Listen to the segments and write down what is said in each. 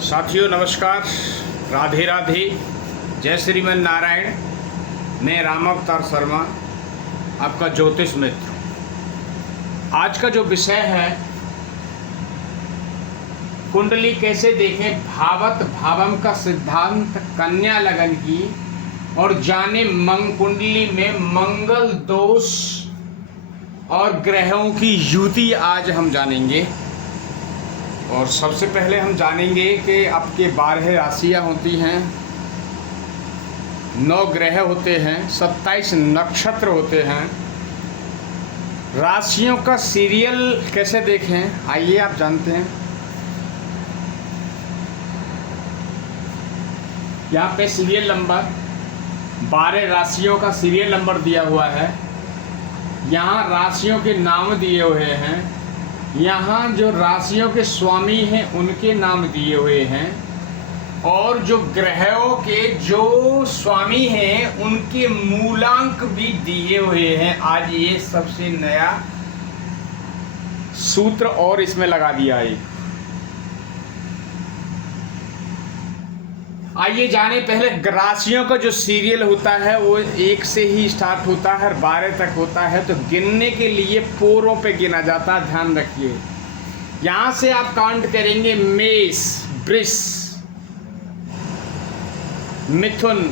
साथियों नमस्कार, राधे राधे, जय श्रीमन नारायण। मैं राम अवतार शर्मा, आपका ज्योतिष मित्र। आज का जो विषय है, कुंडली कैसे देखें, भावत भावम का सिद्धांत, कन्या लगन की, और जाने कुंडली में मंगल दोष और ग्रहों की युति आज हम जानेंगे। और सबसे पहले हम जानेंगे कि आपके 12 राशियाँ होती हैं, 9 ग्रह होते हैं, 27 नक्षत्र होते हैं। राशियों का सीरियल कैसे देखें, आइए आप जानते हैं। यहाँ पे सीरियल नंबर 12 राशियों का सीरियल नंबर दिया हुआ है। यहाँ राशियों के नाम दिए हुए हैं। यहाँ जो राशियों के स्वामी हैं उनके नाम दिए हुए हैं, और जो ग्रहों के जो स्वामी हैं उनके मूलांक भी दिए हुए हैं। आज ये सबसे नया सूत्र और इसमें लगा दिया है। आइए जाने पहले राशियों का जो सीरियल होता है वो 1 से ही स्टार्ट होता है और 12 तक होता है। तो गिनने के लिए पोरों पे गिना जाता है, ध्यान रखिए। यहाँ से आप काउंट करेंगे मेष, वृष, मिथुन,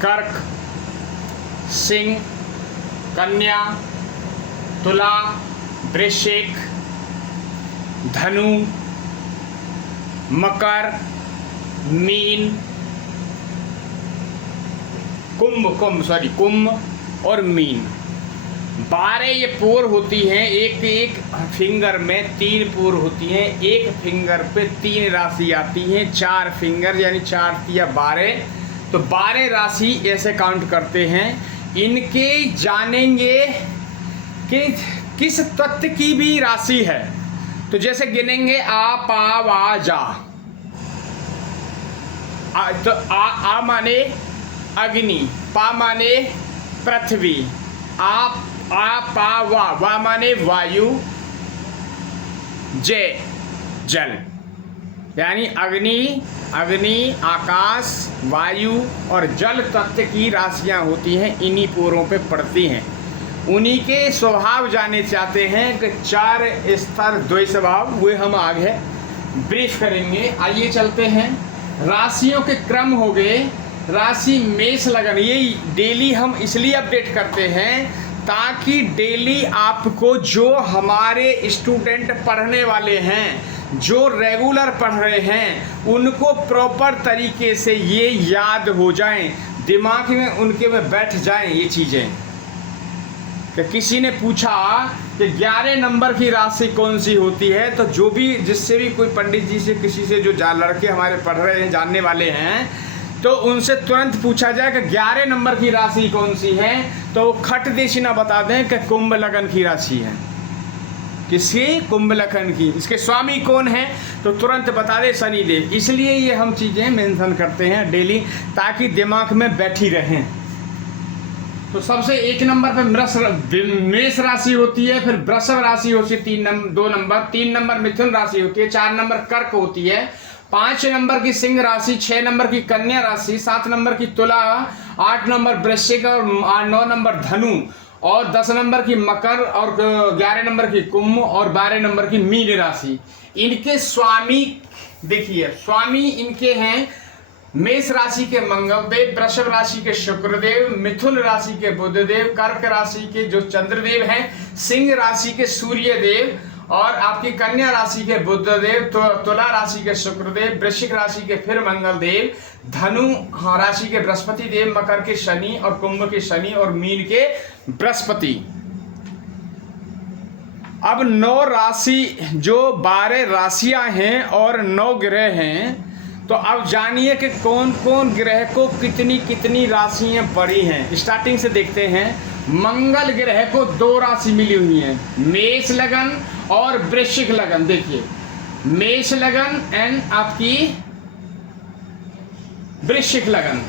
कर्क, सिंह, कन्या, तुला, वृश्चिक, धनु, मकर, मीन, कुंभ और मीन। 12 ये पोर होती हैं। एक एक फिंगर में 3 पोर होती हैं। एक फिंगर पे 3 राशि आती हैं। 4 फिंगर यानी 4 या 12। तो 12 राशि ऐसे काउंट करते हैं। इनके जानेंगे कि किस तत्व की भी राशि है। तो जैसे गिनेंगे आ पा वा जा। तो आ माने अग्नि, पा माने पृथ्वी, आ पा वा माने वायु, जल, यानी अग्नि, आकाश, वायु और जल तत्व की राशियां होती हैं। इन्हीं पोरों पे पड़ती हैं। उन्हीं के स्वभाव जाने चाहते हैं कि 4 स्तर 2 स्वभाव, वे हम आगे ब्रीफ करेंगे। आइए चलते हैं। राशियों के क्रम हो गए। राशि मेष लगन, ये डेली हम इसलिए अपडेट करते हैं ताकि डेली आपको जो हमारे स्टूडेंट पढ़ने वाले हैं, जो रेगुलर पढ़ रहे हैं, उनको प्रॉपर तरीके से ये याद हो जाएं, दिमाग में उनके में बैठ जाएं ये चीज़ें। कि किसी ने पूछा कि 11 नंबर की राशि कौन सी होती है, तो जो भी जिससे भी कोई पंडित जी से किसी से जो लड़के हमारे पढ़ रहे हैं, जानने वाले हैं, तो उनसे तुरंत पूछा जाए कि 11 नंबर की राशि कौन सी है, तो वो खट देशिना बता दें कि कुंभ लगन की राशि है। किसी कुंभ लगन की, इसके स्वामी कौन है तो तुरंत बता दे शनिदेव। इसलिए ये हम चीज़ें मेंशन करते हैं डेली, ताकि दिमाग में बैठी रहें। तो सबसे 1 नंबर पे मेष राशि होती है, फिर वृषभ राशि होती है 2 नंबर, 3 नंबर मिथुन राशि होती है, 4 नंबर कर्क होती है, 5 नंबर की सिंह राशि, 6 नंबर की कन्या राशि, 7 नंबर की तुला, 8 नंबर वृश्चिक और 9 नंबर धनु, और 10 नंबर की मकर, और 11 नंबर की कुंभ, और 12 नंबर की मीन राशि। इनके स्वामी देखिए, स्वामी इनके हैं मेष राशि के मंगलदेव, वृषभ राशि के शुक्रदेव, मिथुन राशि के बुधदेव, कर्क राशि के जो चंद्रदेव हैं, सिंह राशि के सूर्यदेव, और आपकी कन्या राशि के बुधदेव, तुला राशि के शुक्रदेव, वृश्चिक राशि के फिर मंगलदेव, धनु राशि के बृहस्पति देव, मकर के शनि, और कुंभ के शनि, और मीन के बृहस्पति। अब 9 राशि जो 12 राशियां हैं और 9 ग्रह हैं, तो अब जानिए कि कौन कौन ग्रह को कितनी कितनी राशियां पड़ी हैं। स्टार्टिंग से देखते हैं। मंगल ग्रह को 2 राशि मिली हुई हैं, मेष लगन और वृश्चिक लगन। देखिए, मेष लगन एंड आपकी वृश्चिक लगन।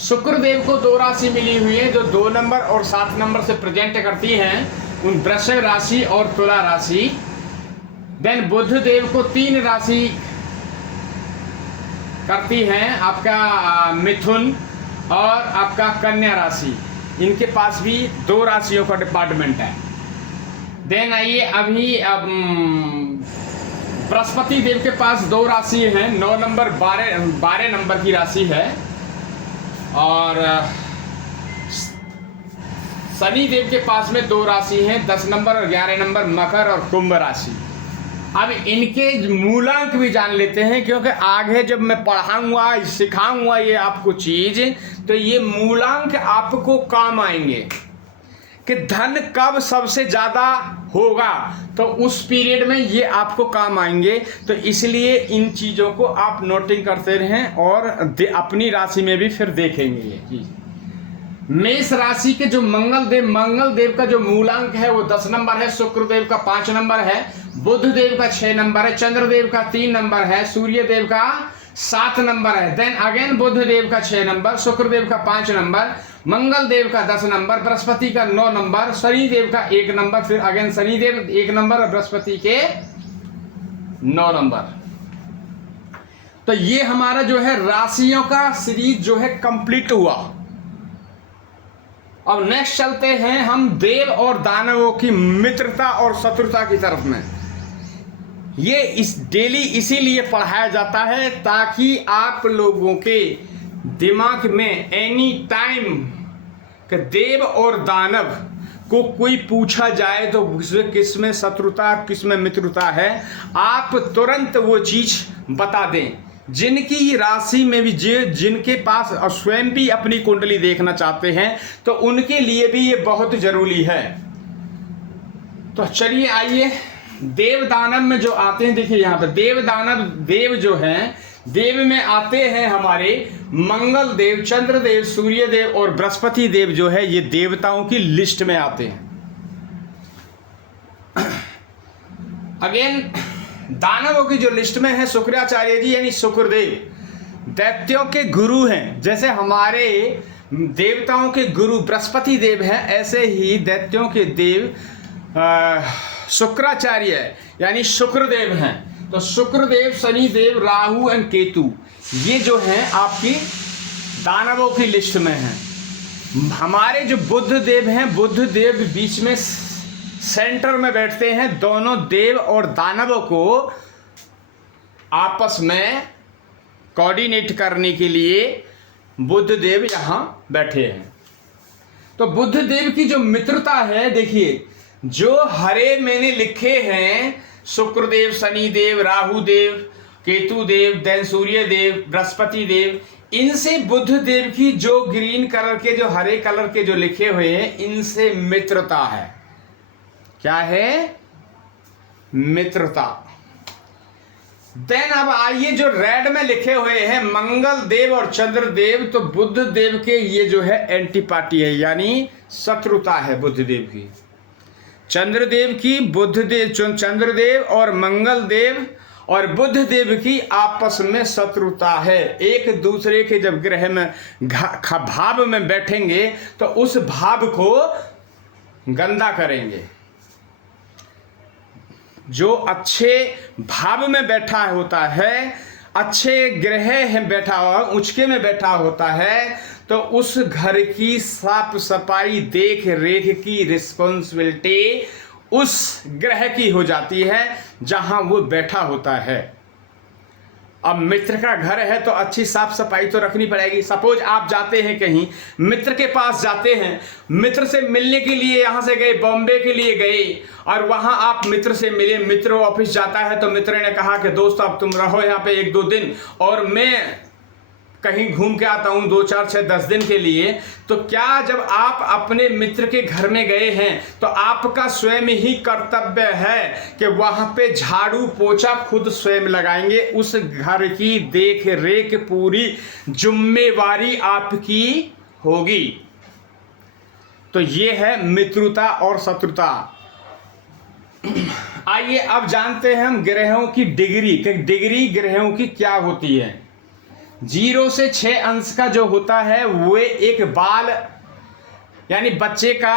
शुक्रदेव को 2 राशि मिली हुई है जो 2 नंबर और 7 नंबर से प्रेजेंट करती हैं, उन वृषभ राशि और तुला राशि। देन बुध देव को 3 राशि करती हैं, आपका मिथुन और आपका कन्या राशि। इनके पास भी 2 राशियों का डिपार्टमेंट है। देन आइए अभी अब बृहस्पति देव के पास 2 राशि हैं, 9 नंबर 12 नंबर की राशि है, और शनि देव के पास में 2 राशि हैं, 10 नंबर और 11 नंबर मकर और कुंभ राशि। अब इनके मूलांक भी जान लेते हैं, क्योंकि आगे जब मैं पढ़ाऊंगा सिखाऊंगा ये आपको चीज, तो ये मूलांक आपको काम आएंगे कि धन कब सबसे ज्यादा होगा, तो उस पीरियड में ये आपको काम आएंगे। तो इसलिए इन चीजों को आप नोटिंग करते रहें और अपनी राशि में भी फिर देखेंगे ये चीज। मेष राशि के जो मंगल देव का जो मूलांक है वो 10 नंबर है, शुक्र देव का 5 नंबर है, बुध देव का 6 नंबर है, चंद्र देव का 3 नंबर है, सूर्य देव का 7 नंबर है। देन अगेन बुध देव का 6 नंबर, शुक्र देव का 5 नंबर, मंगल देव का 10 नंबर, बृहस्पति का 9 नंबर, शनि देव का 1 नंबर, फिर अगेन शनि देव 1 नंबर और बृहस्पति के 9 नंबर। तो ये हमारा जो है राशियों का सीरीज जो है कंप्लीट हुआ। अब नेक्स्ट चलते हैं हम देव और दानवों की मित्रता और शत्रुता की तरफ में। ये इस डेली इसीलिए पढ़ाया जाता है ताकि आप लोगों के दिमाग में एनी टाइम कि देव और दानव को कोई पूछा जाए तो किसमें शत्रुता किसमें मित्रता है, आप तुरंत वो चीज बता दें। जिनकी राशि में भी जिनके पास स्वयं भी अपनी कुंडली देखना चाहते हैं तो उनके लिए भी ये बहुत जरूरी है। तो चलिए आइए देव दानव में जो आते हैं, देखिए यहाँ पे देव दानव देव जो हैं, देव में आते हैं हमारे मंगल देव, चंद्र देव, सूर्य देव और बृहस्पति देव जो है ये देवताओं की लिस्ट में आते हैं। अगेन दानवों की जो लिस्ट में है शुक्राचार्य जी यानी शुक्रदेव, दैत्यों के गुरु हैं। जैसे हमारे देवताओं के गुरु बृहस्पति देव हैं, ऐसे ही दैत्यों के देव शुक्राचार्य यानी शुक्रदेव हैं। तो शुक्रदेव, शनिदेव, राहु एंड केतु ये जो हैं आपकी दानवों की लिस्ट में हैं। हमारे जो बुध देव हैं, बुध देव बीच में सेंटर में बैठते हैं। दोनों देव और दानवों को आपस में कोऑर्डिनेट करने के लिए बुध देव यहां बैठे हैं। तो बुध देव की जो मित्रता है, देखिए जो हरे मैंने लिखे हैं शुक्रदेव, शनिदेव, राहु देव, केतु देव, देन सूर्य देव, बृहस्पति देव, इनसे बुध देव की जो ग्रीन कलर के जो हरे कलर के जो लिखे हुए हैं इनसे मित्रता है। क्या है? मित्रता। देन अब आइए जो रेड में लिखे हुए हैं मंगल देव और चंद्र देव, तो बुध देव के ये जो है एंटीपार्टी है यानी शत्रुता है बुध देव की। चंद्रदेव की चंद्रदेव और मंगल देव और बुध देव की आपस में शत्रुता है। एक दूसरे के जब ग्रह में भाव में बैठेंगे तो उस भाव को गंदा करेंगे। जो अच्छे भाव में बैठा होता है, अच्छे ग्रह है बैठा हुआ, उचके में बैठा होता है, तो उस घर की साफ सफाई देख रेख की रिस्पॉन्सिबिलिटी उस ग्रह की हो जाती है जहां वो बैठा होता है। अब मित्र का घर है तो अच्छी साफ सफाई तो रखनी पड़ेगी। सपोज आप जाते हैं कहीं, मित्र के पास जाते हैं, मित्र से मिलने के लिए यहाँ से गए, बॉम्बे के लिए गए और वहाँ आप मित्र से मिले। मित्र ऑफिस जाता है तो मित्र ने कहा कि दोस्त अब तुम रहो यहाँ पे 1-2 दिन और मैं कहीं घूम के आता हूँ 2, 4, 6, 10 दिन के लिए। तो क्या जब आप अपने मित्र के घर में गए हैं तो आपका स्वयं ही कर्तव्य है कि वहाँ पे झाड़ू पोछा खुद स्वयं लगाएंगे। उस घर की देख रेख पूरी जिम्मेवारी आपकी होगी। तो ये है मित्रता और शत्रुता। आइए अब जानते हैं हम ग्रहों की डिग्री कि डिग्री ग्रहों की क्या होती है। 0 से 6 अंश का जो होता है वो एक बाल यानी बच्चे का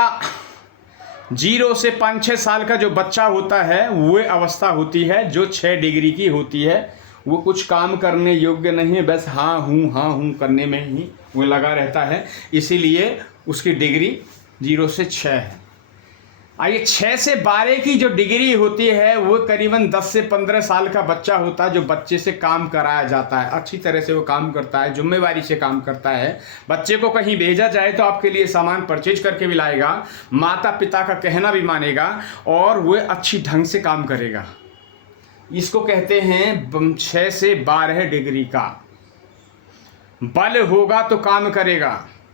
0 से 5-6 साल का जो बच्चा होता है वो अवस्था होती है जो 6 डिग्री की होती है। वो कुछ काम करने योग्य नहीं है, बस हाँ हूँ करने में ही वो लगा रहता है, इसीलिए उसकी डिग्री 0 से 6 है। आइए 6 से 12 की जो डिग्री होती है वो करीबन 10 से 15 साल का बच्चा होता है, जो बच्चे से काम कराया जाता है, अच्छी तरह से वो काम करता है, जिम्मेवारी से काम करता है। बच्चे को कहीं भेजा जाए तो आपके लिए सामान परचेज करके भी लाएगा, माता पिता का कहना भी मानेगा और वो अच्छी ढंग से काम करेगा। इसको कहते हैं 6 से 12 डिग्री का। बल होगा तो काम करेगा,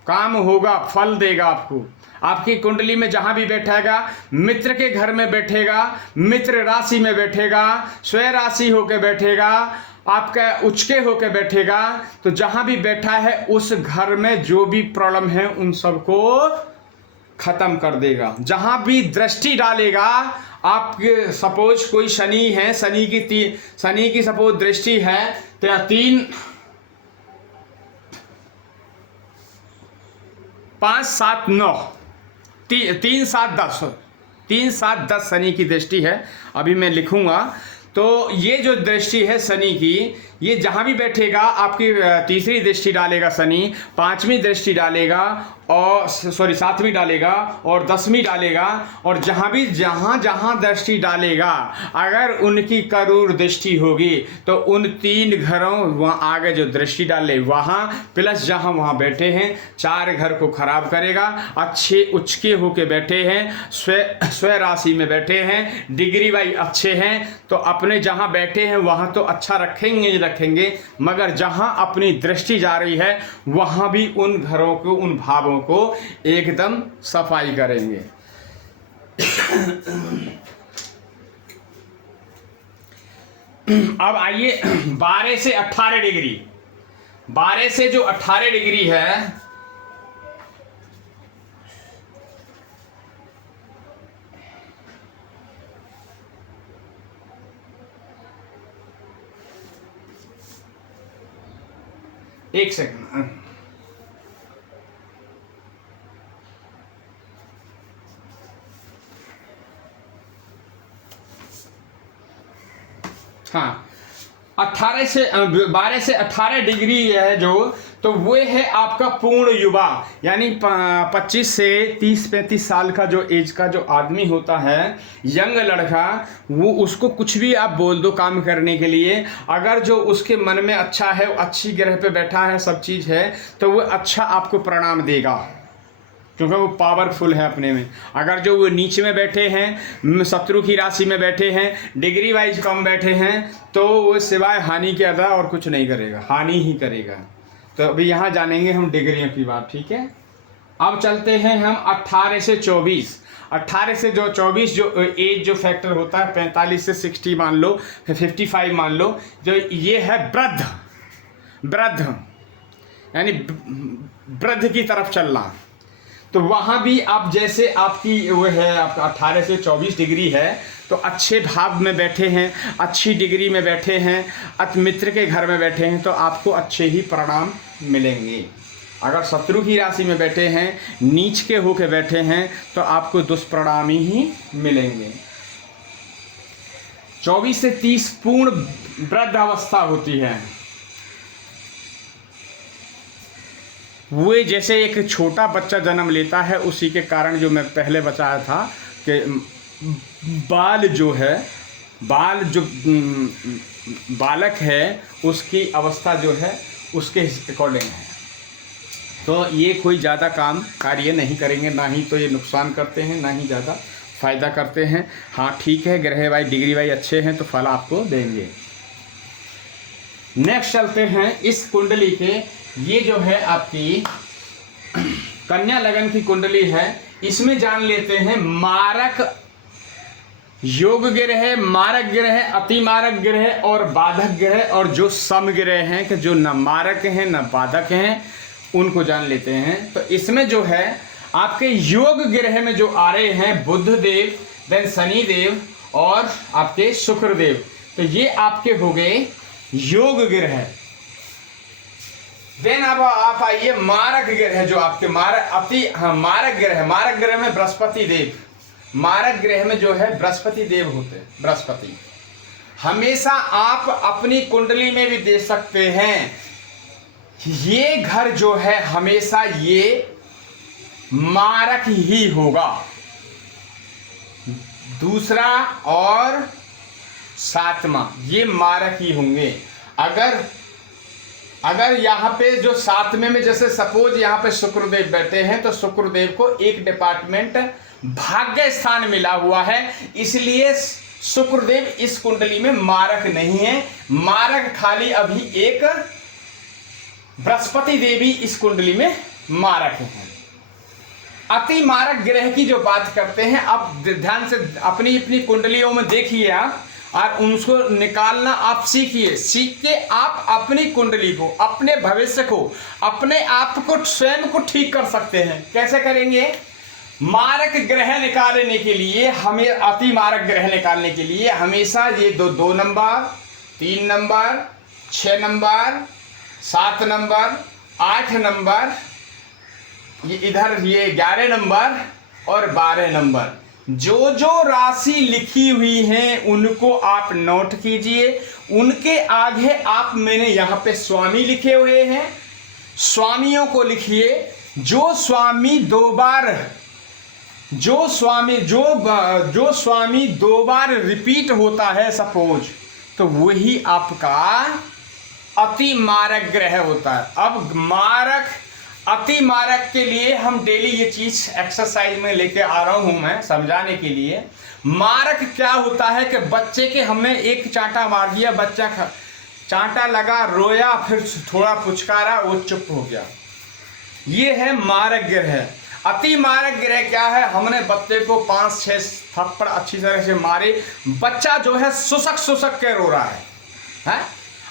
काम होगा फल देगा आपको। आपकी कुंडली में जहां भी बैठेगा, मित्र के घर में बैठेगा, मित्र राशि में बैठेगा, स्वय राशि होकर बैठेगा, आपका उचके होकर बैठेगा, तो जहां भी बैठा है उस घर में जो भी प्रॉब्लम है उन सबको खत्म कर देगा। जहां भी दृष्टि डालेगा, आपके सपोज कोई शनि है, शनि की सपोज दृष्टि है तो 3, 5, 7, 9, 3, 7, 10 शनि की दृष्टि है। अभी मैं लिखूंगा। तो ये जो दृष्टि है शनि की, ये जहाँ भी बैठेगा आपकी तीसरी दृष्टि डालेगा शनि, 5वीं दृष्टि डालेगा और 7वीं डालेगा और 10वीं डालेगा। और जहाँ दृष्टि डालेगा, अगर उनकी करूर दृष्टि होगी तो उन 3 घरों वहाँ आगे जो दृष्टि डाले वहाँ प्लस जहाँ वहाँ बैठे हैं 4 घर को खराब करेगा। अच्छे उचके होके बैठे हैं, स्वय राशि में बैठे हैं, डिग्री वाइज अच्छे हैं, तो अपने जहाँ बैठे हैं वहाँ तो अच्छा रखेंगे, मगर जहाँ अपनी दृष्टि जा रही है वहाँ भी उन घरों को, उन भावों को एकदम सफाई करेंगे। अब आइए 12 से 18 डिग्री। 12 से जो 18 डिग्री है, एक सेकंड, हाँ 12 से 18 डिग्री है जो, तो वो है आपका पूर्ण युवा, यानी 25 से 30-35 साल का जो एज का जो आदमी होता है, यंग लड़का, वो उसको कुछ भी आप बोल दो काम करने के लिए, अगर जो उसके मन में अच्छा है, अच्छी ग्रह पे बैठा है, सब चीज़ है, तो वो अच्छा आपको परिणाम देगा, क्योंकि वो पावरफुल है अपने में। अगर जो वो नीचे में बैठे हैं, शत्रु की राशि में बैठे हैं, डिग्री वाइज कम बैठे हैं, तो वो सिवाय हानि के अदा और कुछ नहीं करेगा, हानि ही करेगा। तो अभी यहाँ जानेंगे हम डिग्रियों की बात, ठीक है। अब चलते हैं हम 18 से 24। 18 से जो 24 जो एज जो फैक्टर होता है, 45 से 60 मान लो, 55 मान लो, जो ये है वृद्ध यानी वृद्ध की तरफ चलना। तो वहाँ भी आप जैसे आपकी वो है, आपका 18 से 24 डिग्री है, तो अच्छे भाव में बैठे हैं, अच्छी डिग्री में बैठे हैं, मित्र के घर में बैठे हैं, तो आपको अच्छे ही परिणाम मिलेंगे। अगर शत्रु की राशि में बैठे हैं, नीच के होके बैठे हैं, तो आपको दुष्परिणाम ही मिलेंगे। 24 से 30 पूर्ण वृद्ध अवस्था होती है। वो जैसे एक छोटा बच्चा जन्म लेता है, उसी के कारण जो मैं पहले बताया था कि बाल जो बालक है उसकी अवस्था जो है उसके अकॉर्डिंग है। तो ये कोई ज़्यादा काम कार्य नहीं करेंगे, ना ही तो ये नुकसान करते हैं, ना ही ज़्यादा फ़ायदा करते हैं। हाँ ठीक है, ग्रह वाई डिग्री वाई अच्छे हैं तो फल आपको देंगे। नेक्स्ट चलते हैं इस कुंडली के, ये जो है आपकी कन्या लगन की कुंडली है, इसमें जान लेते हैं मारक योग ग्रह, मारक ग्रह, अति मारक ग्रह और बाधक ग्रह, और जो सम ग्रह हैं कि जो न मारक हैं न बाधक हैं, उनको जान लेते हैं। तो इसमें जो है आपके योग ग्रह में जो आ रहे हैं बुध देव, देन शनि देव और आपके शुक्र देव, तो ये आपके हो गए योग ग्रह। देन अब आप आइए मारक ग्रह, जो आपके मारक ग्रह में बृहस्पति देव, मारक ग्रह में जो है बृहस्पति देव होते हैं। बृहस्पति हमेशा आप अपनी कुंडली में भी देख सकते हैं, ये घर जो है हमेशा ये मारक ही होगा। दूसरा और सातवां ये मारक ही होंगे। अगर यहाँ पे जो सातवें में जैसे सपोज यहाँ पे शुक्रदेव बैठे हैं तो शुक्रदेव को एक डिपार्टमेंट भाग्य स्थान मिला हुआ है, इसलिए शुक्रदेव इस कुंडली में मारक नहीं है। मारक खाली अभी एक बृहस्पति देवी इस कुंडली में मारक हैं। अति मारक ग्रह की जो बात करते हैं, अब ध्यान से अपनी अपनी कुंडलियों में देखिए आप, और उनको निकालना आप सीखिए। सीख के आप अपनी कुंडली को, अपने भविष्य को, अपने आप को स्वयं को ठीक कर सकते हैं। कैसे करेंगे? मारक ग्रह निकालने के लिए हमें, अति मारक ग्रह निकालने के लिए हमेशा ये दो number, 3 number, 6 number, 7 number, 8 number, ये इधर ये 11 नंबर और 12 नंबर, जो जो राशि लिखी हुई हैं उनको आप नोट कीजिए। उनके आगे आप, मैंने यहाँ पे स्वामी लिखे हुए हैं, स्वामियों को लिखिए। जो स्वामी दो बार रिपीट होता है सपोज, तो वही आपका अति मारक ग्रह होता है। अब मारक, अति मारक के लिए हम डेली ये चीज एक्सरसाइज में लेके आ रहा हूं मैं समझाने के लिए। मारक क्या होता है कि बच्चे के हमें एक चांटा मार दिया, बच्चा चांटा लगा, रोया, फिर थोड़ा पुचकारा, वो चुप हो गया, ये है मारक ग्रह। अति मारक ग्रह क्या है? हमने बच्चे को 5-6 थप्पड़ अच्छी तरह से मारे, बच्चा जो है सुसक के रो रहा है,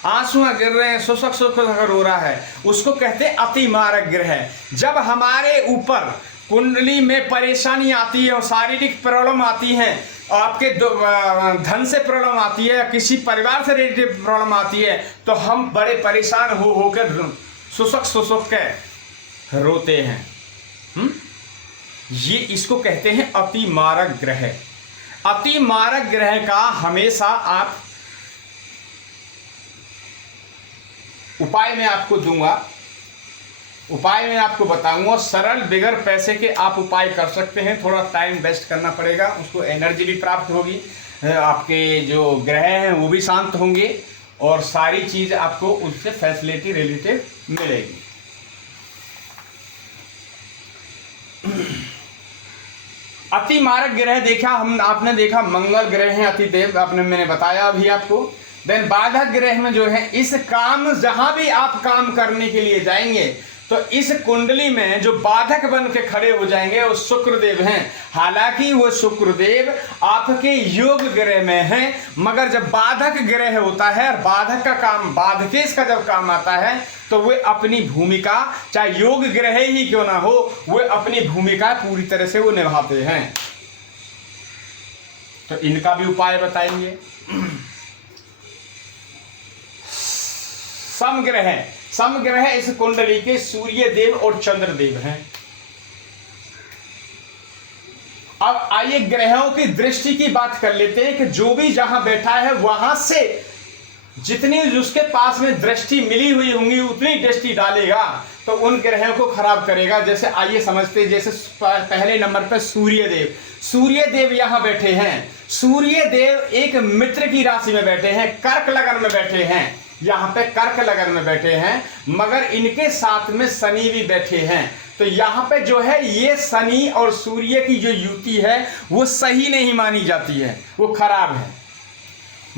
आंसू गिर रहे हैं, सुसक रो रहा है, उसको कहते हैं अति मारक ग्रह। जब हमारे ऊपर कुंडली में परेशानी आती है और शारीरिक प्रॉब्लम आती है, आपके धन से प्रॉब्लम आती है, किसी परिवार से रिलेटेड प्रॉब्लम आती है, तो हम बड़े परेशान होकर सुसक के रोते हैं। ये इसको कहते हैं अति मारक ग्रह। अति मारक ग्रह का हमेशा आप उपाय मैं आपको दूंगा, उपाय मैं आपको बताऊंगा, सरल बिगर पैसे के आप उपाय कर सकते हैं। थोड़ा टाइम वेस्ट करना पड़ेगा, उसको एनर्जी भी प्राप्त होगी, आपके जो ग्रह हैं वो भी शांत होंगे और सारी चीज़ आपको उससे फैसिलिटी रिलेटेड मिलेगी। अति मारक ग्रह देखा आपने देखा मंगल ग्रह है अति देव, मैंने बताया अभी आपको। देन बाधक ग्रह में जो है, इस काम जहां भी आप काम करने के लिए जाएंगे तो इस कुंडली में जो बाधक बन के खड़े हो जाएंगे वो शुक्रदेव हैं। हालांकि वो शुक्रदेव आपके योग ग्रह में हैं, मगर जब बाधक ग्रह होता है और बाधक का काम, बाधकेश का जब काम आता है, तो वे अपनी भूमिका, चाहे योग ग्रह ही क्यों ना हो, वे अपनी भूमिका पूरी तरह से वो निभाते हैं। तो इनका भी उपाय बताएंगे। समग्रह इस कुंडली के सूर्य देव और चंद्र देव हैं। अब आइए ग्रहों की दृष्टि की बात कर लेते हैं कि जो भी जहां बैठा है वहां से जितनी उसके पास में दृष्टि मिली हुई होंगी उतनी दृष्टि डालेगा तो उन ग्रहों को खराब करेगा। जैसे आइए समझते हैं, जैसे पहले नंबर पर सूर्य देव यहां बैठे हैं। सूर्य देव एक मित्र की राशि में बैठे हैं, कर्क लगन में बैठे हैं, यहाँ पे कर्क लगन में बैठे हैं, मगर इनके साथ में शनि भी बैठे हैं। तो यहाँ पे जो है ये शनि और सूर्य की जो युति है वो सही नहीं मानी जाती है, वो खराब है।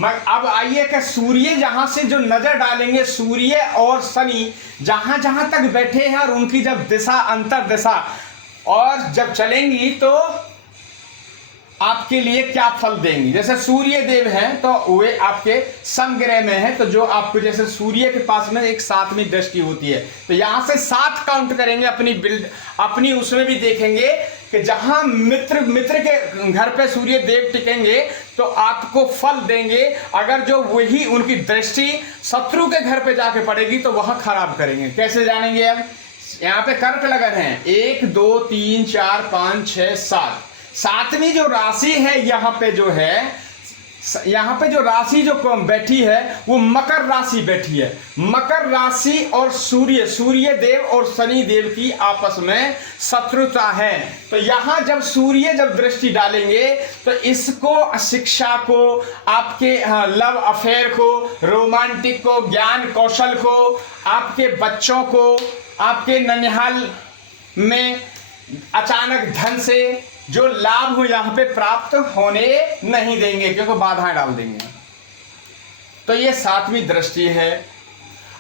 मगर अब आइए कि सूर्य जहाँ से जो नजर डालेंगे, सूर्य और शनि जहाँ जहाँ तक बैठे हैं और उनकी जब दिशा अंतर दिशा और जब चलेंगी तो आपके लिए क्या फल देंगी। जैसे सूर्य देव हैं तो वे आपके समग्रह में है, तो जो आपको जैसे सूर्य के पास में एक 7वीं दृष्टि होती है, तो यहाँ से 7 काउंट करेंगे अपनी उसमें भी देखेंगे कि जहाँ मित्र के घर पे सूर्य देव टिकेंगे तो आपको फल देंगे। अगर जो वही उनकी दृष्टि शत्रु के घर पे जाके पड़ेगी तो वह खराब करेंगे। कैसे जानेंगे? अब यहाँ पे कर्क लगन है, 1 2 3 4 5 6 7 सातवीं जो राशि है यहाँ पे जो है, यहाँ पे जो राशि जो बैठी है वो मकर राशि बैठी है। मकर राशि और सूर्य देव और शनि देव की आपस में शत्रुता है। तो यहाँ जब सूर्य जब दृष्टि डालेंगे तो इसको, शिक्षा को, आपके लव अफेयर को, रोमांटिक को, ज्ञान कौशल को, आपके बच्चों को, आपके ननिहाल में अचानक धन से जो लाभ हो यहाँ पे प्राप्त होने नहीं देंगे, क्योंकि बाधाएं डाल देंगे। तो ये सातवीं दृष्टि है।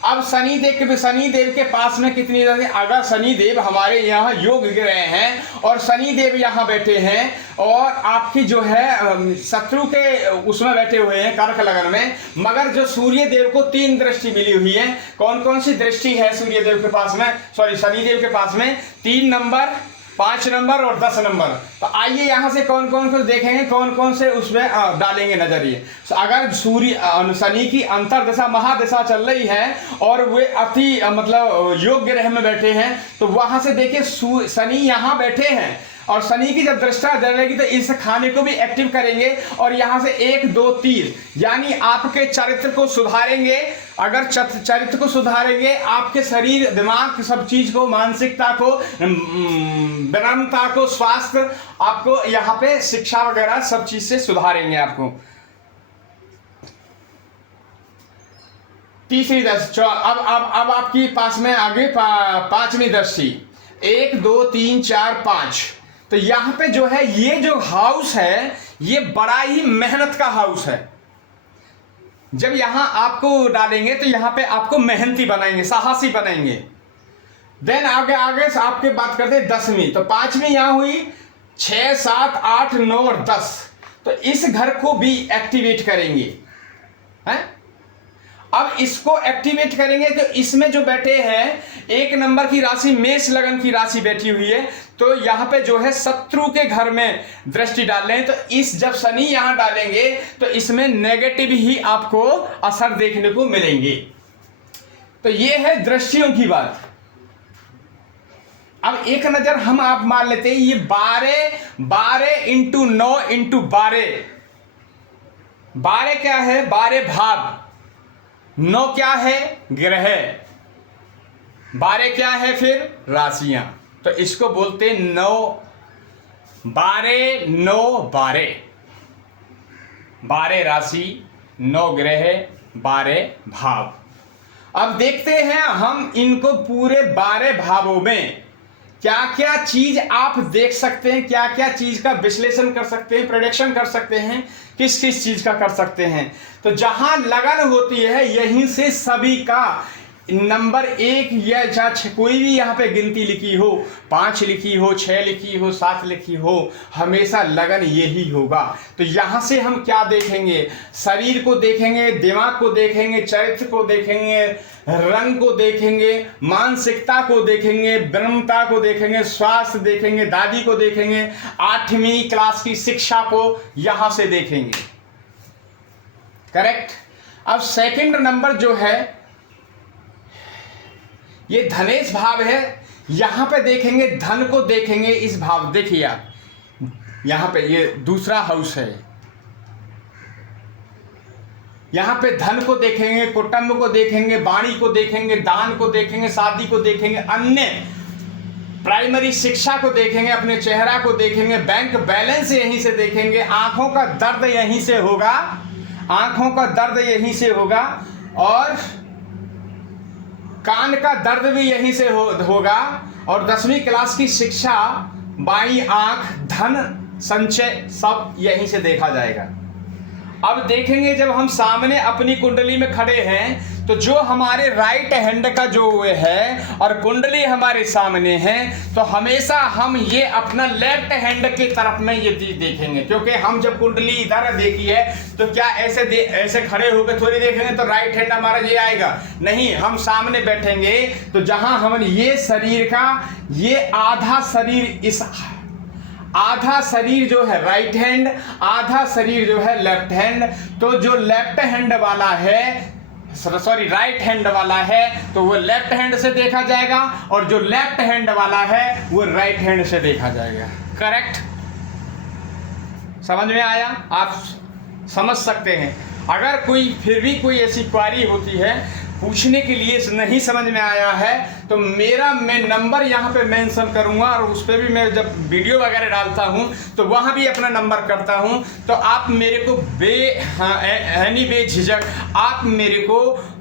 अब शनि देव के पास में कितनी दृष्टि? अगर शनि देव हमारे यहाँ योग ग्रह हैं और शनि देव यहाँ बैठे हैं और आपकी जो है शत्रु के उसमें बैठे हुए हैं कर्क लगन में, मगर जो सूर्य देव को 3 दृष्टि मिली हुई है। कौन कौन सी दृष्टि है सूर्य देव के पास में, शनि देव के पास में? 3 नंबर, 5 नंबर और 10 नंबर। तो आइए यहाँ से कौन कौन को देखेंगे, कौन कौन से उसमें डालेंगे नजरिए। तो अगर शनि की अंतरदशा महादशा चल रही है और वे अति मतलब योग्य ग्रह में बैठे हैं, तो वहां से देखिए शनि यहाँ बैठे हैं और शनि की जब दृष्टा डालेगी तो इस खाने को भी एक्टिव करेंगे और यहाँ से 1 2 3 यानी आपके चरित्र को सुधारेंगे। अगर चरित्र को सुधारेंगे, आपके शरीर दिमाग सब चीज को, मानसिकता को, विनम्रता को, स्वास्थ्य, आपको यहाँ पे शिक्षा वगैरह सब चीज से सुधारेंगे आपको। तीसरी दृष्टि अब आपकी पास में आगे 5वीं दृष्टि, 1 2 3 4 5। तो यहाँ पे जो है ये जो हाउस है ये बड़ा ही मेहनत का हाउस है। जब यहां आपको डालेंगे तो यहां पे आपको मेहनती बनाएंगे, साहसी बनाएंगे। देन आगे से आपके बात करते हैं 10वीं। तो 5वीं यहां हुई, 6 7 8 9 और 10। तो इस घर को भी एक्टिवेट करेंगे हैं। अब इसको एक्टिवेट करेंगे तो इसमें जो बैठे हैं 1 नंबर की राशि, मेष लगन की राशि बैठी हुई है। तो यहाँ पे जो है शत्रु के घर में दृष्टि डाल रहे हैं। तो इस जब शनि यहाँ डालेंगे तो इसमें नेगेटिव ही आपको असर देखने को मिलेंगे। तो ये है दृष्टियों की बात। अब एक नजर हम आप मान लेते हैं, ये 12 इंटू 9 इंटू 12 क्या है? 12 भाग। 9 क्या है? ग्रह। 12 क्या है? फिर राशियां। तो इसको बोलते 9 12 9 12। 12 राशि, 9 ग्रह, 12 भाव। अब देखते हैं हम इनको पूरे 12 भावों में क्या क्या चीज आप देख सकते हैं, क्या क्या चीज का विश्लेषण कर सकते हैं, प्रेडिक्शन कर सकते हैं, किस किस चीज का कर सकते हैं। तो जहां लगन होती है यहीं से सभी का नंबर 1 या कोई भी यहाँ पे गिनती लिखी हो, 5 लिखी हो, 6 लिखी हो, 7 लिखी हो, हमेशा लगन यही होगा। तो यहाँ से हम क्या देखेंगे? शरीर को देखेंगे, दिमाग को देखेंगे, चरित्र को देखेंगे, रंग को देखेंगे, मानसिकता को देखेंगे, ब्रह्मता को देखेंगे, स्वास्थ्य देखेंगे, दादी को देखेंगे, 8वीं क्लास की शिक्षा को यहाँ से देखेंगे। करेक्ट। अब सेकंड नंबर जो है ये धनेश भाव है। यहां पे देखेंगे, धन को देखेंगे इस भाव। देखिए आप यहां पे ये दूसरा हाउस है। यहां पे धन को देखेंगे, कुटुंब को देखेंगे, वाणी को देखेंगे, दान को देखेंगे, शादी को देखेंगे, अन्य प्राइमरी शिक्षा को देखेंगे, अपने चेहरा को देखेंगे, बैंक बैलेंस यहीं से देखेंगे, आंखों का दर्द यहीं से होगा, आंखों का दर्द यहीं से होगा और कान का दर्द भी यहीं से होगा। और 10वीं क्लास की शिक्षा, बाईं आंख, धन, संचय सब यहीं से देखा जाएगा। अब देखेंगे जब हम सामने अपनी कुंडली में खड़े हैं तो जो हमारे राइट हैंड का जो है और कुंडली हमारे सामने है, तो हमेशा हम ये अपना लेफ्ट हैंड की तरफ में ये चीज देखेंगे। क्योंकि हम जब कुंडली इधर देखी है तो क्या ऐसे खड़े होकर थोड़ी देखेंगे तो राइट हैंड हमारा ये आएगा? नहीं, हम सामने बैठेंगे तो जहां हम ये शरीर का ये आधा शरीर, इस आधा शरीर जो है राइट हैंड, आधा शरीर जो है लेफ्ट हैंड। तो जो लेफ्ट हैंड वाला है, सॉरी राइट हैंड वाला है, तो वो लेफ्ट हैंड से देखा जाएगा और जो लेफ्ट हैंड वाला है वो राइट हैंड से देखा जाएगा। करेक्ट। समझ में आया? आप समझ सकते हैं। अगर कोई फिर भी कोई ऐसी क्वारी होती है, पूछने के लिए नहीं समझ में आया है, तो मैं नंबर यहाँ पे मेंशन करूँगा, और उस पर भी मैं जब वीडियो वगैरह डालता हूँ तो वहाँ भी अपना नंबर करता हूँ। तो आप मेरे को बेझिझक आप मेरे को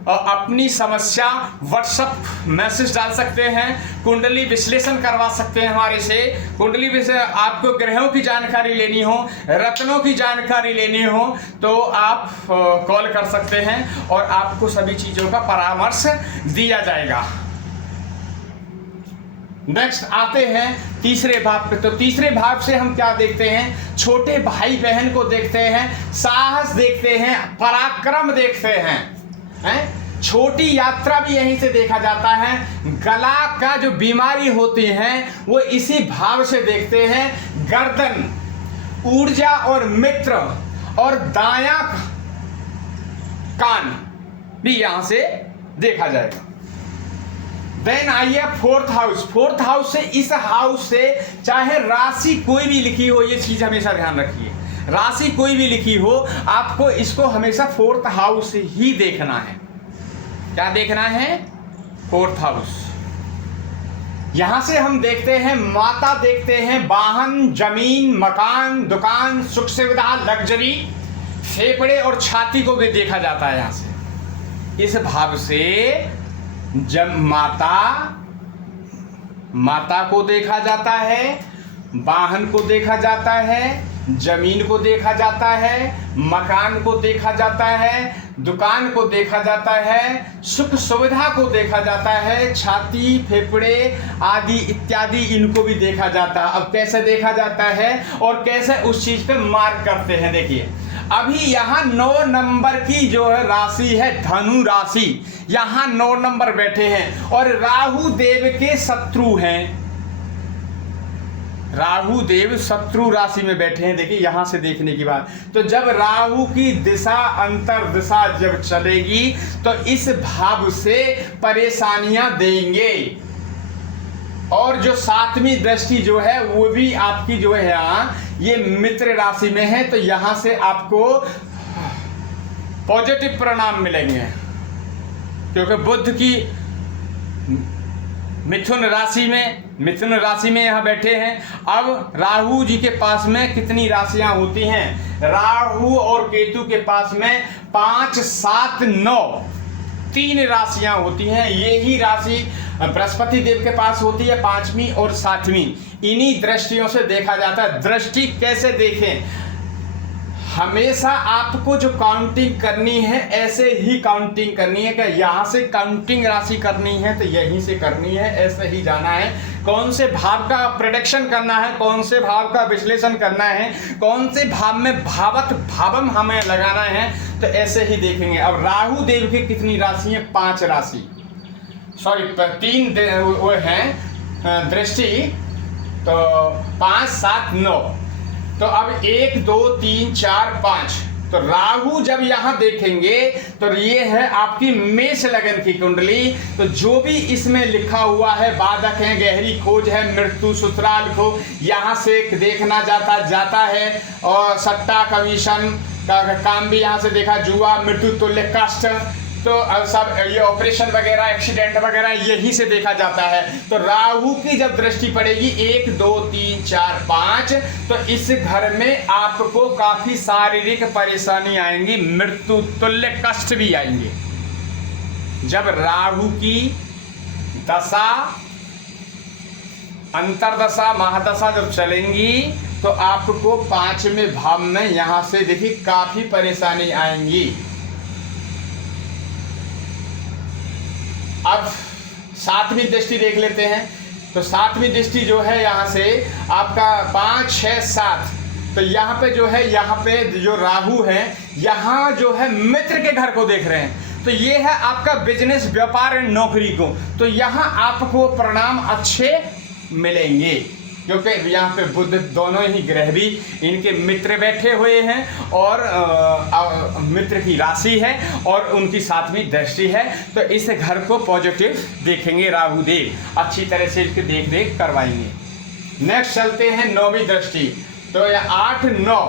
अपनी समस्या व्हाट्सअप मैसेज डाल सकते हैं। कुंडली विश्लेषण करवा सकते हैं हमारे से। कुंडली विश्लेषण, आपको ग्रहों की जानकारी लेनी हो, रत्नों की जानकारी लेनी हो, तो आप कॉल कर सकते हैं और आपको सभी चीज़ों का परामर्श दिया जाएगा। नेक्स्ट आते हैं तीसरे भाव पे। तो तीसरे भाव से हम क्या देखते हैं? छोटे भाई बहन को देखते हैं, साहस देखते हैं, पराक्रम देखते हैं। छोटी यात्रा भी यहीं से देखा जाता है। गला का जो बीमारी होती है वो इसी भाव से देखते हैं। गर्दन, ऊर्जा और मित्र, और दाया कान भी यहां से देखा जाएगा। देन आइए फोर्थ हाउस। फोर्थ हाउस से, इस हाउस से चाहे राशि कोई भी लिखी हो, ये चीज हमेशा ध्यान रखिए, राशि कोई भी लिखी हो, आपको इसको हमेशा फोर्थ हाउस ही देखना है। क्या देखना है? Fourth house. यहां से हम देखते हैं माता, देखते हैं वाहन, जमीन, मकान, दुकान, सुख सुविधा, लग्जरी, फेफड़े और छाती को भी देखा जाता है। यहां से इस भाव से जब माता को देखा जाता है, वाहन को देखा जाता है, जमीन को देखा जाता है, मकान को देखा जाता है, दुकान को देखा जाता है, सुख सुविधा को देखा जाता है, छाती, फेफड़े आदि इत्यादि इनको भी देखा जाता है। अब कैसे देखा जाता है और कैसे उस चीज पे मार्क करते हैं, देखिए अभी यहाँ 9 नंबर की जो है राशि है धनु राशि, यहाँ 9 नंबर बैठे हैं और राहु देव के शत्रु हैं। राहु देव शत्रु राशि में बैठे हैं। देखिए यहां से देखने की बात, तो जब राहु की दिशा अंतर दिशा जब चलेगी तो इस भाव से परेशानियां देंगे। और जो 7वीं दृष्टि जो है वो भी आपकी जो है यहाँ ये मित्र राशि में है, तो यहां से आपको पॉजिटिव परिणाम मिलेंगे, क्योंकि बुध की मिथुन राशि में यहाँ बैठे हैं। अब राहु जी के पास में कितनी राशियां होती हैं? राहु और केतु के पास में 5, 7, 9 3 राशियां होती हैं। यही राशि बृहस्पति देव के पास होती है 5वीं और 7वीं। इन्हीं दृष्टियों से देखा जाता है। दृष्टि कैसे देखें? हमेशा आपको जो काउंटिंग करनी है ऐसे ही काउंटिंग करनी है। क्या यहाँ से काउंटिंग राशि करनी है तो यहीं से करनी है, ऐसे ही जाना है। कौन से भाव का प्रेडिक्शन करना है, कौन से भाव का विश्लेषण करना है, कौन से भाव में भावम हमें लगाना है, तो ऐसे ही देखेंगे। अब राहु देव की कितनी राशि है? 5 राशि, सॉरी 3 वो हैं दृष्टि, तो 5, 7, 9। तो अब 1, 2, 3, 4, 5, तो राहु जब यहां देखेंगे तो ये है आपकी मेष लगन की कुंडली। तो जो भी इसमें लिखा हुआ है, बाधक है, गहरी खोज है, मृत्यु, ससुराल को यहां से देखना जाता है। और सट्टा, कमीशन का काम भी यहां से देखा, जुआ, मृत्यु तुल्य कष्ट, तो सब ये ऑपरेशन वगैरह, एक्सीडेंट वगैरह यही से देखा जाता है। तो राहु की जब दृष्टि पड़ेगी 1, 2, 3, 4, 5, तो इस घर में आपको काफी शारीरिक परेशानी आएंगी, मृत्यु तुल्य कष्ट भी आएंगे। जब राहु की दशा, अंतरदशा, महादशा जब चलेंगी तो आपको 5वें भाव में यहां से देखिए काफी परेशानी आएंगी। अब 7वीं दृष्टि देख लेते हैं। तो 7वीं दृष्टि जो है यहाँ से आपका 5, 6, 7, तो यहाँ पे जो है, यहाँ पे जो राहु है यहाँ जो है मित्र के घर को देख रहे हैं। तो ये है आपका बिजनेस, व्यापार एंड नौकरी को, तो यहाँ आपको परिणाम अच्छे मिलेंगे, क्योंकि यहाँ पे बुध दोनों ही ग्रह भी इनके मित्र बैठे हुए हैं और मित्र की राशि है और उनकी 7वीं दृष्टि है। तो इस घर को पॉजिटिव देखेंगे राहु देव, अच्छी तरह से इसकी देख रेख करवाएंगे। नेक्स्ट चलते हैं 9वीं दृष्टि। तो ये 8 9,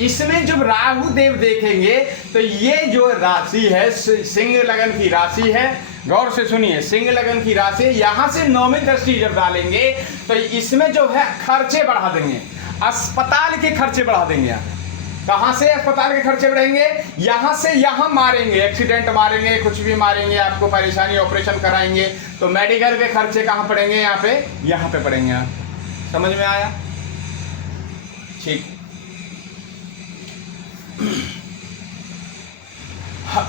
इसमें जब राहु देव देखेंगे तो ये जो राशि है सिंह लगन की राशि है, गौर से सुनिए, सिंह लगन की राशि, यहां से 9वीं दृष्टि जब डालेंगे तो इसमें जो है खर्चे बढ़ा देंगे, अस्पताल के खर्चे बढ़ा देंगे। यहाँ कहां से अस्पताल के खर्चे बढ़ेंगे? यहां से यहां मारेंगे, एक्सीडेंट मारेंगे, कुछ भी मारेंगे, आपको परेशानी, ऑपरेशन कराएंगे, तो मेडिकल के खर्चे कहां पड़ेंगे? यहाँ पे पड़ेंगे। आप समझ में आया? ठीक।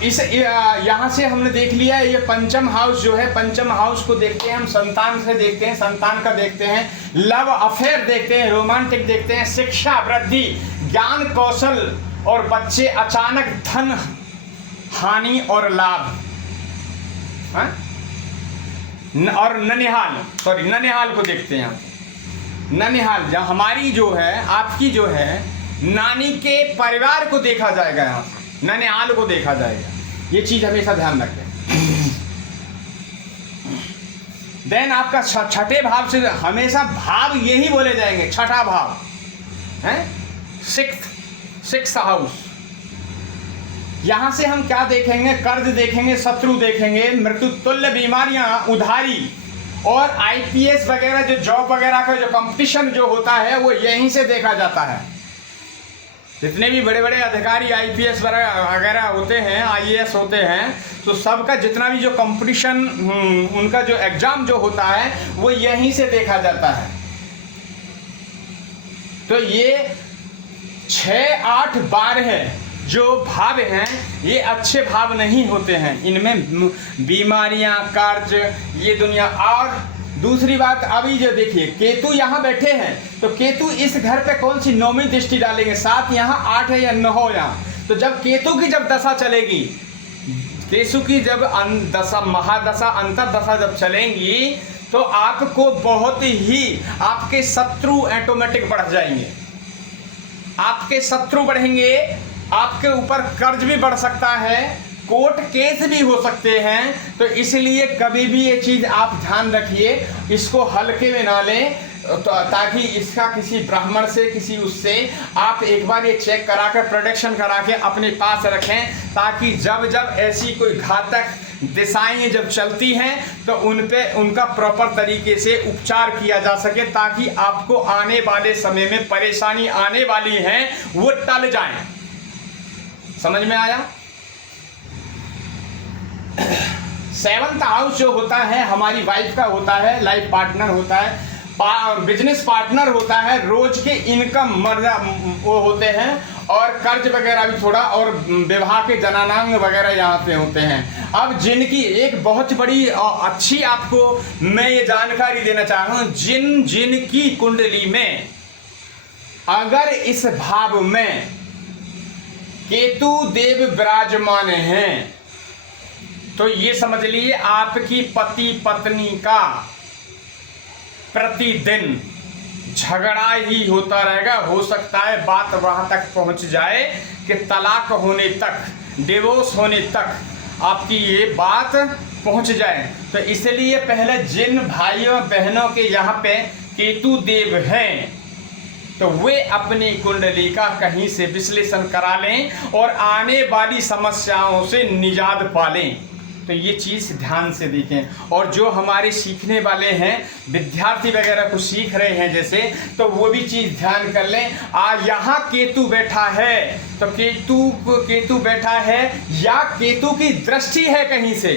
इस यहाँ से हमने देख लिया ये पंचम हाउस जो है, पंचम हाउस को देखते हैं हम, संतान से देखते हैं, संतान का देखते हैं, लव अफेयर देखते हैं, रोमांटिक देखते हैं, शिक्षा वृद्धि, ज्ञान कौशल और बच्चे, अचानक धन हानि और लाभ, और ननिहाल को देखते हैं। ननिहाल जहाँ हमारी जो है, आपकी जो है नानी के परिवार को देखा जाएगा, यहाँ से ननिहाल को देखा जाएगा। ये चीज हमेशा ध्यान रखें। देन आपका छठे भाव से हमेशा भाव यही बोले जाएंगे, छठा भाव है सिक्स्थ हाउस। यहां से हम क्या देखेंगे? कर्ज देखेंगे, शत्रु देखेंगे, मृत्यु तुल्य बीमारियां, उधारी, और आईपीएस वगैरह जो जॉब वगैरह का जो कंपटीशन जो होता है वो यहीं से देखा जाता है। जितने भी बड़े बड़े अधिकारी आईपीएस वगैरह होते हैं, आईएएस होते हैं, तो सबका जितना भी जो कंपटीशन, उनका जो एग्जाम जो होता है वो यहीं से देखा जाता है। तो ये 6 8 12 जो भाव हैं ये अच्छे भाव नहीं होते हैं, इनमें बीमारियां, कर्ज, ये दुनिया। और दूसरी बात, अभी जो देखिए केतु यहाँ बैठे हैं, तो केतु इस घर पे कौन सी 9वीं दृष्टि डालेंगे? 7 यहाँ, 8 है या 9 यहाँ। तो जब केतु की जब दशा चलेगी, केतु की जब दशा, महादशा, अंतरदशा जब चलेंगी, तो आपको बहुत ही आपके शत्रु ऑटोमेटिक बढ़ जाएंगे, आपके शत्रु बढ़ेंगे, आपके ऊपर कर्ज भी बढ़ सकता है, कोर्ट केस भी हो सकते हैं। तो इसलिए कभी भी ये चीज़ आप ध्यान रखिए, इसको हल्के में ना लें, तो ताकि इसका किसी ब्राह्मण से, किसी उससे आप एक बार ये चेक करा कर, प्रोटेक्शन करा के अपने पास रखें, ताकि जब जब ऐसी कोई घातक दिशाएं जब चलती हैं तो उन पे उनका प्रॉपर तरीके से उपचार किया जा सके, ताकि आपको आने वाले समय में परेशानी आने वाली है वो टल जाए। समझ में आया? 7th हाउस जो होता है हमारी वाइफ का होता है, लाइफ पार्टनर होता है, बिजनेस पार्टनर होता है, रोज के इनकम वो होते हैं, और कर्ज वगैरह भी थोड़ा, और विवाह के जनानांग वगैरह यहाँ पे होते हैं। अब जिनकी एक बहुत बड़ी अच्छी आपको मैं ये जानकारी देना चाह रहा हूँ, जिनकी कुंडली में अगर इस भाव में केतु देव विराजमान हैं, तो ये समझ लिए आपकी पति पत्नी का प्रतिदिन झगड़ा ही होता रहेगा। हो सकता है बात वहां तक पहुंच जाए कि तलाक होने तक, डिवोर्स होने तक आपकी ये बात पहुंच जाए। तो इसलिए पहले जिन भाइयों बहनों के यहाँ पे केतु देव हैं, तो वे अपनी कुंडली का कहीं से विश्लेषण करा लें और आने वाली समस्याओं से निजात पा लें। तो ये चीज़ ध्यान से देखें। और जो हमारे सीखने वाले हैं, विद्यार्थी वगैरह कुछ सीख रहे हैं जैसे, तो वो भी चीज़ ध्यान कर लें। यहाँ केतु बैठा है, तो केतु बैठा है या केतु की दृष्टि है कहीं से,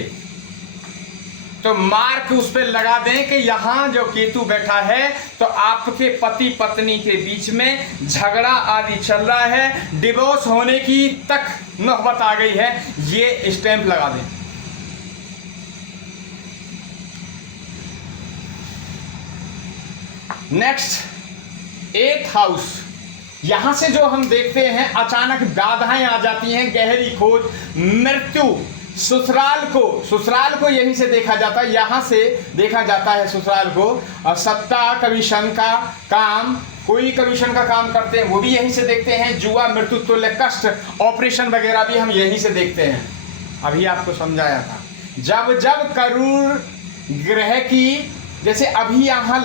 तो मार्क उस पर लगा दें कि यहाँ जो केतु बैठा है तो आपके पति पत्नी के बीच में झगड़ा आदि चल रहा है, डिवोर्स होने की तक नौबत आ गई है, ये स्टैंप लगा दें। नेक्स्ट 8th हाउस, यहां से जो हम देखते हैं अचानक बाधाएं आ जाती हैं, गहरी खोज, मृत्यु, ससुराल को यहीं से देखा जाता है, यहाँ से देखा जाता है ससुराल को। और सत्ता, कमीशन का काम, कोई कमीशन का काम करते हैं वो भी यहीं से देखते हैं। जुआ, मृत्यु तुल्य कष्ट, ऑपरेशन वगैरह भी हम यहीं से देखते हैं। अभी आपको समझाया था, जब जब करूर ग्रह की, जैसे अभी यहाँ